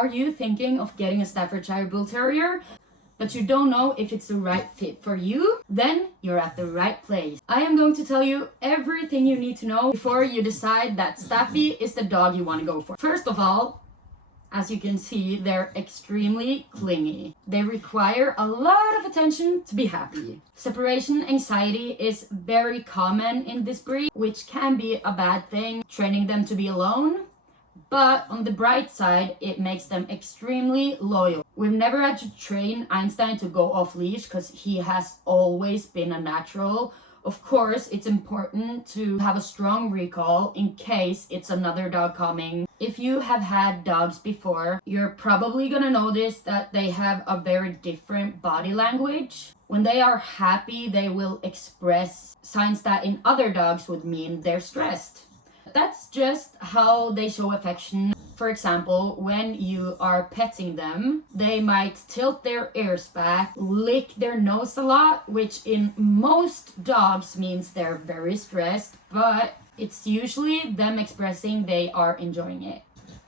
Are you thinking of getting a Staffordshire Bull Terrier, but you don't know if it's the right fit for you? Then you're at the right place. I am going to tell you everything you need to know before you decide that Staffy is the dog you want to go for. First of all, as you can see, they're extremely clingy. They require a lot of attention to be happy. Separation anxiety is very common in this breed, which can be a bad thing, training them to be alone. But on the bright side, it makes them extremely loyal. We've never had to train Einstein to go off leash because he has always been a natural. Of course, it's important to have a strong recall in case it's another dog coming. If you have had dogs before, you're probably gonna notice that they have a very different body language. When they are happy, they will express signs that in other dogs would mean they're stressed. That's just how they show affection. For example, when you are petting them, they might tilt their ears back, lick their nose a lot, which in most dogs means they're very stressed, but it's usually them expressing they are enjoying it.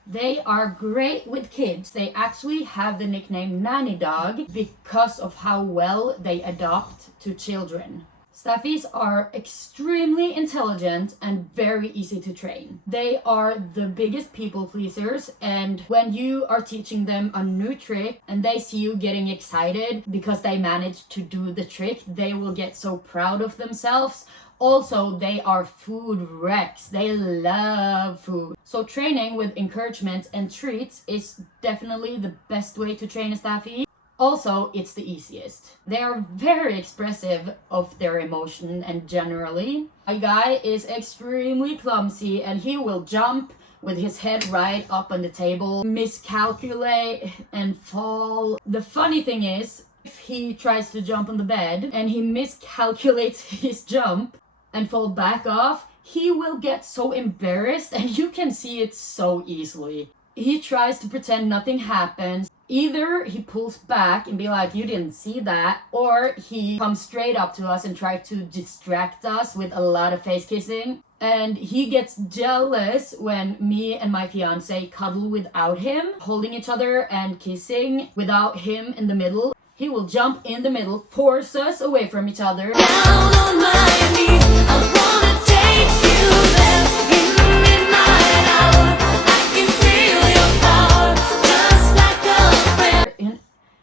They are great with kids. They actually have the nickname nanny dog because of how well they adopt to children. Staffies are extremely intelligent and very easy to train. They are the biggest people pleasers, and when you are teaching them a new trick and they see you getting excited because they managed to do the trick, they will get so proud of themselves. Also, they are food wrecks. They love food. So training with encouragement and treats is definitely the best way to train a Staffy. Also, it's the easiest. They are very expressive of their emotion, and generally, my guy is extremely clumsy and he will jump with his head right up on the table, miscalculate and fall. The funny thing is, if he tries to jump on the bed and he miscalculates his jump and fall back off, he will get so embarrassed, and you can see it so easily. He tries to pretend nothing happens. Either he pulls back and be like, you didn't see that, or he comes straight up to us and tries to distract us with a lot of face kissing. And he gets jealous when me and my fiance cuddle without him, holding each other and kissing without him in the middle. He will jump in the middle, force us away from each other. Down on my knees, I wanna take you there in the midnight hour. I can feel your power, just like a prayer.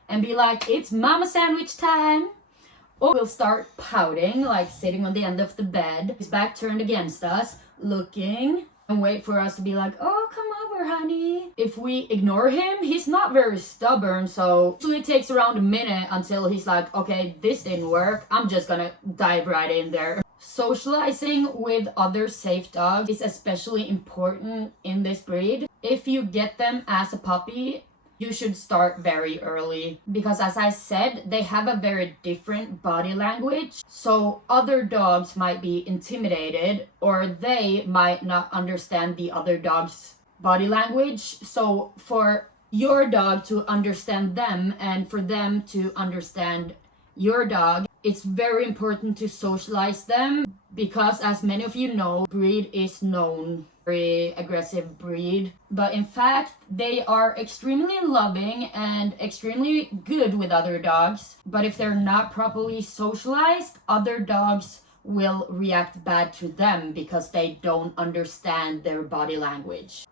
And be like, it's mama sandwich time. Or we'll start pouting, like sitting on the end of the bed, his back turned against us, looking, and wait for us to be like, oh, come over, honey. If we ignore him, he's not very stubborn, so usually it takes around a minute until he's like, okay, this didn't work, I'm just gonna dive right in there. Socializing with other safe dogs is especially important in this breed. If you get them as a puppy, you should start very early because, as I said, they have a very different body language. So other dogs might be intimidated, or they might not understand the other dog's body language. So for your dog to understand them and for them to understand your dog, it's very important to socialize them because, as many of you know, breed is known very aggressive breed, but in fact they are extremely loving and extremely good with other dogs. But if they're not properly socialized, other dogs will react bad to them because they don't understand their body language.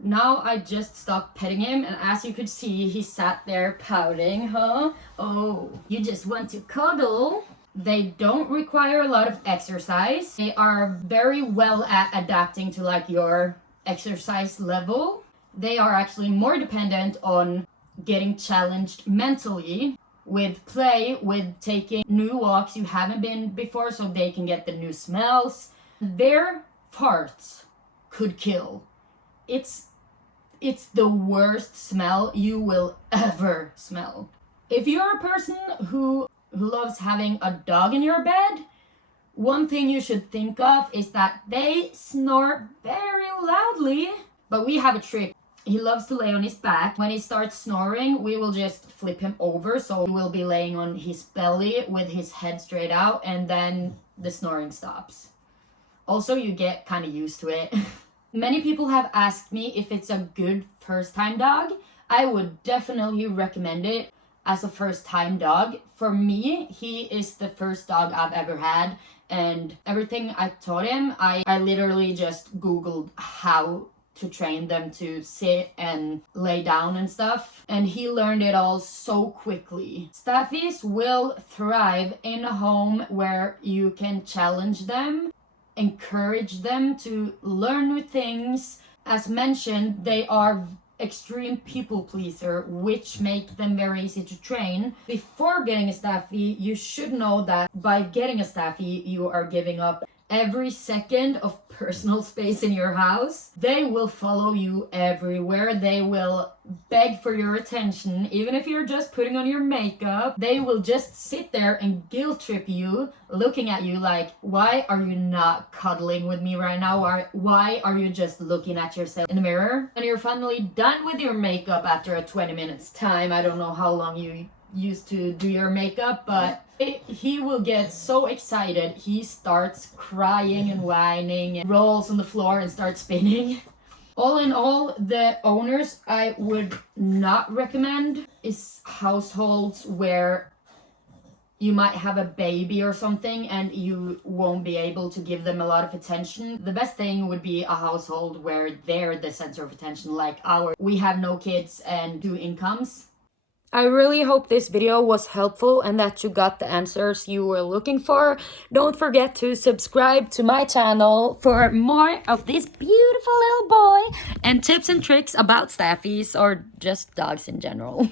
Now I just stopped petting him, and as you could see, he sat there pouting, huh? Oh, you just want to cuddle? They don't require a lot of exercise. They are very well at adapting to like your exercise level. They are actually more dependent on getting challenged mentally with play, with taking new walks you haven't been before so they can get the new smells. Their farts could kill. It's the worst smell you will ever smell. If you're a person who loves having a dog in your bed, one thing you should think of is that they snore very loudly. But we have a trick. He loves to lay on his back. When he starts snoring, we will just flip him over, so he will be laying on his belly with his head straight out, and then the snoring stops. Also, you get kind of used to it. Many people have asked me if it's a good first-time dog. I would definitely recommend it as a first time dog. For me, he is the first dog I've ever had, and everything I taught him, I literally just Googled how to train them to sit and lay down and stuff, and he learned it all so quickly. Staffies will thrive in a home where you can challenge them, encourage them to learn new things. As mentioned, they are extreme people pleaser, which make them very easy to train. Before getting a staffy, you should know that by getting a staffy, you are giving up every second of personal space in your house. They will follow you everywhere. They will beg for your attention. Even if you're just putting on your makeup, they will just sit there and guilt trip you, looking at you like, why are you not cuddling with me right now? Why are you just looking at yourself in the mirror? And you're finally done with your makeup after a 20 minutes time. I don't know how long you used to do your makeup, but he will get so excited. He starts crying and whining and rolls on the floor and starts spinning. All in all, the owners I would not recommend is households where you might have a baby or something and you won't be able to give them a lot of attention. The best thing would be a household where they're the center of attention, like we have no kids and 2 incomes. I really hope this video was helpful and that you got the answers you were looking for. Don't forget to subscribe to my channel for more of this beautiful little boy and tips and tricks about staffies or just dogs in general.